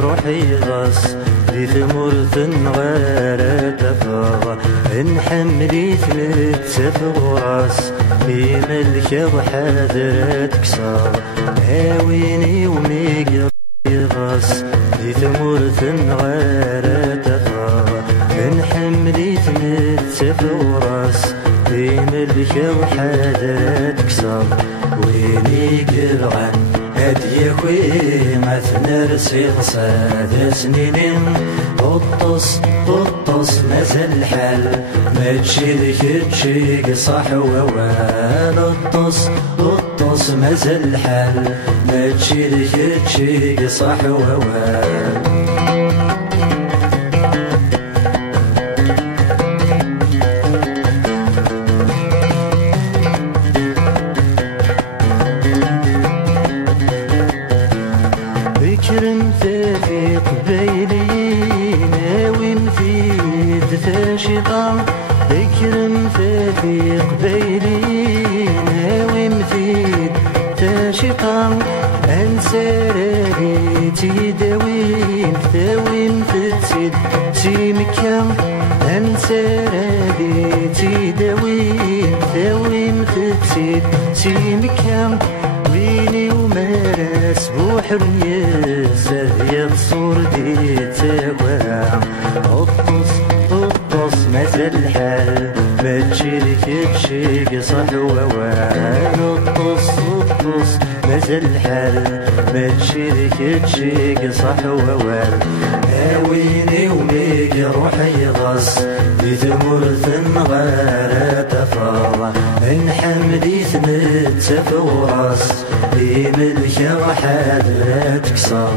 روحي غص دي ثمرة غير تفاغ نحملي ثمت فغراس في ملكة وحاذر تكسر هاويني وميق غص دي ثمرة غير تفاغ نحملي ثمت فغراس في ملكة وحاذر تكسر ويني قرعن هدي خوي مثل رسيغ صاد سنين ططس مازال الحال ما تشي ذيك تشي صح ووال ططس مازال الحال ما تشي ذيك تشي صح ووال في قبيلي ناوي نفيد تاشطان ذكرم في قبيلي ناوي نفيد تاشطان انساري تيداوين ثاوين فتسد تي مكان انساري تيداوين ثاوين فتسد تي مكان ويني ومارس بوحر ياسر صور دي تاوى ططس مازال الحال ما تشيلك تشيك صح ووال ططس مازال الحال ما تشيلك تشيك صح ووال هاويني وميك روحي غص دي ثمرة غير تفاض نحملي ثمت فوراس في ملكة وحاذر تكسر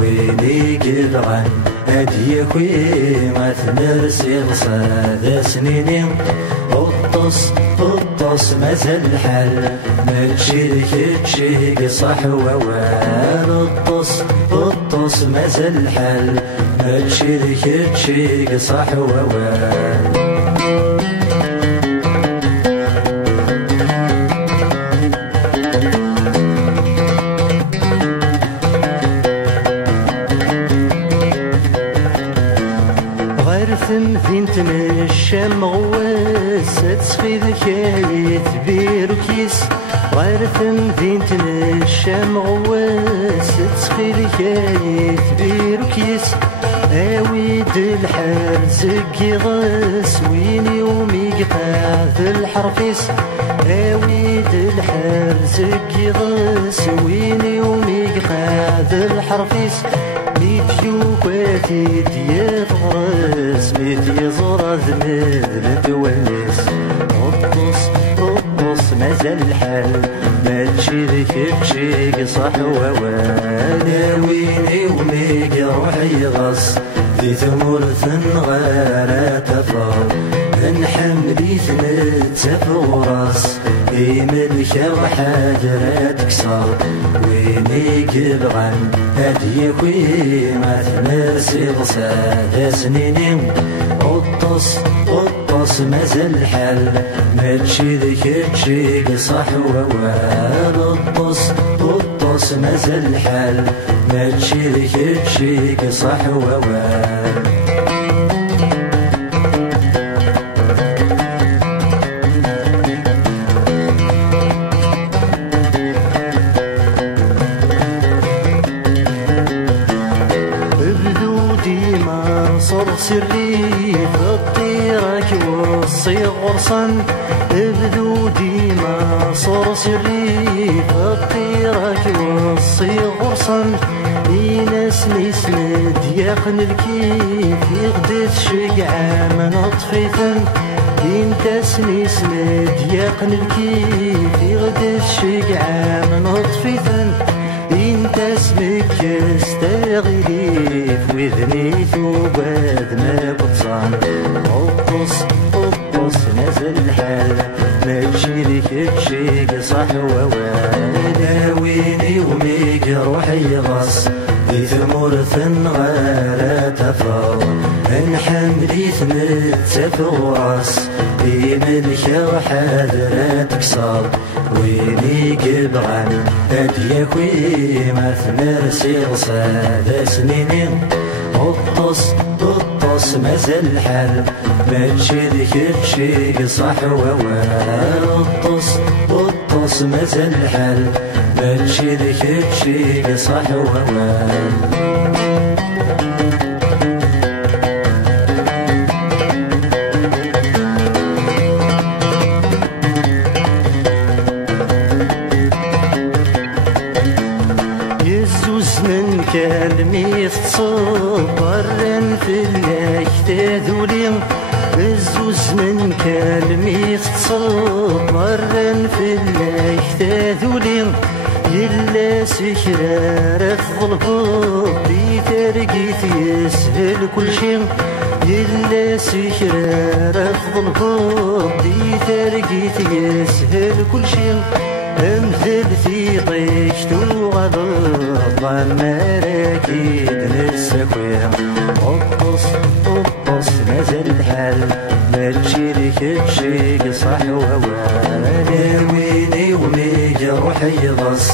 ويني قدران هدي خوي مثل رسيغ صاد سنين ططس مازال الحال ما تشيلك تشيك صح ووال ططس مازال الحال ما تشيلك تشيك صح ووال ثمثين تمشى مغواس تسخي ذكاية بيروكيس غير ثمثين تمشى مغواس تسخي ذكاية بيروكيس اويد الحال زقي غاس ويني وميقطع ذا الحرفيس اويد الحال زقي غاس ويني وميقطع ذا الحرفيس ميتيوكاتي ديال غراس ميتي زرا ذمذ تونس ططس مازال الحال ما تشيلك تشيك صح ووال ويني وميك روحي غص في ثمرة غير تفاض نحملي ثمت فوراس في ملكة وحاجر تكسر ويني قبغان هدي خوي مثل رسيغ صاد سنين ططس مازال الحال ما تشي ذيك تشيك صح ووال ططس مازال الحال ما تشي ذيك تشيك صح ووال سري فطيرك وصي غرصن ابدو ديما صور سري فطيرك وصي غرصن يناس نسند يقن الكيف يغدث شقعة من اطفيثن انت سني سند يقن الكيف يغد الشقعة من نطفيثن انت اسمك استغيريف وذني ثوباد ما بتصان قطص قطص نزل الحال ما تشيلك تشيق صح ووانا ويني وميك روحي غص في ثمرث غير تفاض من حملي ثمت وراس في ملك وحاضر تكسر ويني قبغان هديك ويما ثمرسي غصاد سنين قطص قطص مازال الحال ما تشيلك تشيق صح ووال قطص قطص مازال الحال ما تشيلك تشيق صح ووال من كلمي تصبر في الليل ذولي الزوز من كلمي تصبر في الليل ذولي يلا سكرار الظلبوب بترقيت يسهل كل شيء يلا سكرار الظلبوب بترقيت يسهل كل شيء امثل في طيشتو غضب مراكيد نسكويم قطص قطص مازال الحال ما تشيلك تشيق صح ووانا ويني وميك روحي غص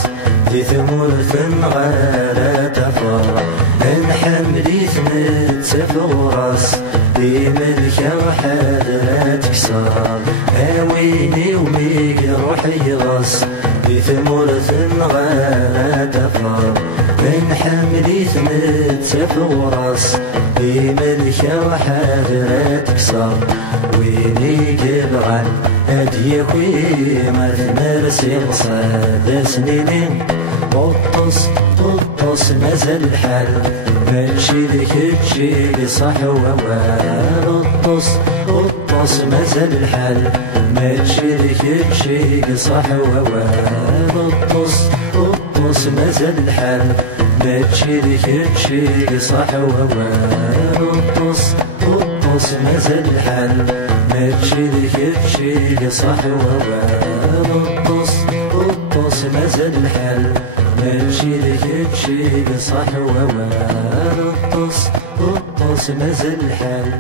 في ثمرث غير تفرح من حملي ثمت سفراس في ملك وحاضر تكسر ويني وميك روحي غص في ثمرث غير تفرح من حملي ثمت سفراس في ملك وحاضر تكسر ويني قبغان هديك ويما ثمرسي غصاد سنين قطص قطص مازال الحال ما تشيلك تشيل صح ووال قطص قطص مازال الحال ما تشيلك تشيل صح ووال قطص قطص مازال الحال ما تشيلك تشيل صح ووال قطص قطص مازال الحال ما تشيلك تشيل صح ووال قطص قطص مازال الحال ما تشيلك تشيل صح ووال قطص قطص مازال الحال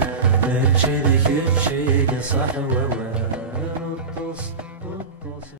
ما تشيلك تشيل صح ووال